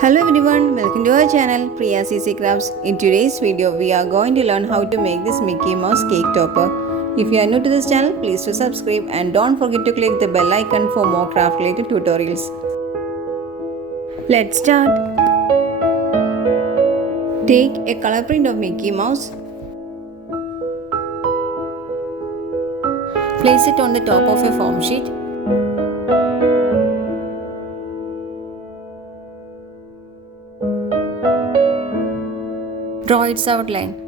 Hello everyone, welcome to our channel Priya CC Crafts. In today's video, we are going to learn how to make this Mickey Mouse cake topper. If you are new to this channel, please do subscribe and don't forget to click the bell icon for more craft related tutorials. Let's start. Take a color print of Mickey Mouse. Place it on the top of a foam sheet. Draw its outline.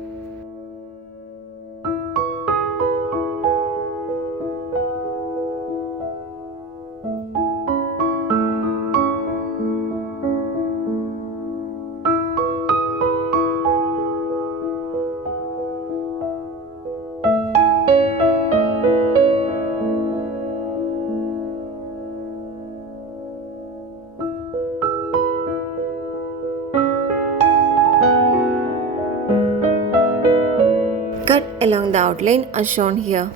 Cut along the outline as shown here.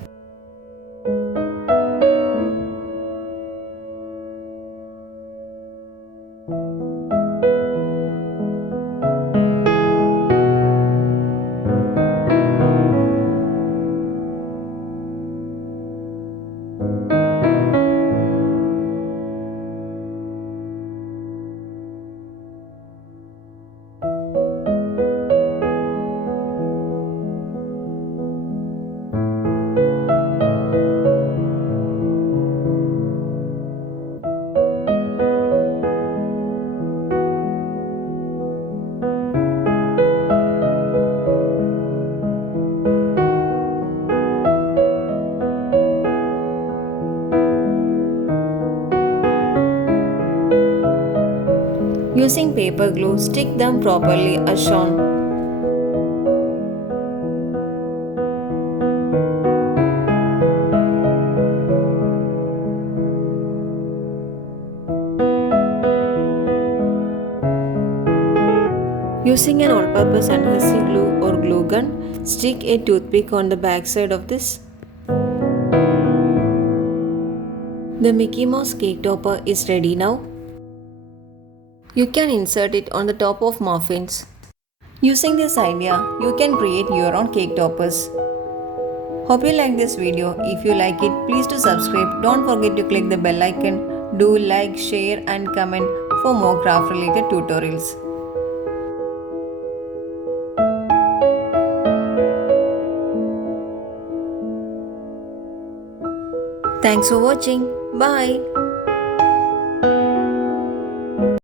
Using paper glue, stick them properly as shown. Using an all-purpose adhesive glue or glue gun, stick a toothpick on the back side of this. The Mickey Mouse cake topper is ready now. You can insert it on the top of muffins. Using this idea, you can create your own cake toppers. Hope you like this video. If you like it, please do subscribe. Don't forget to click the bell icon. Do like, share and comment for more craft related tutorials. Thanks for watching. Bye.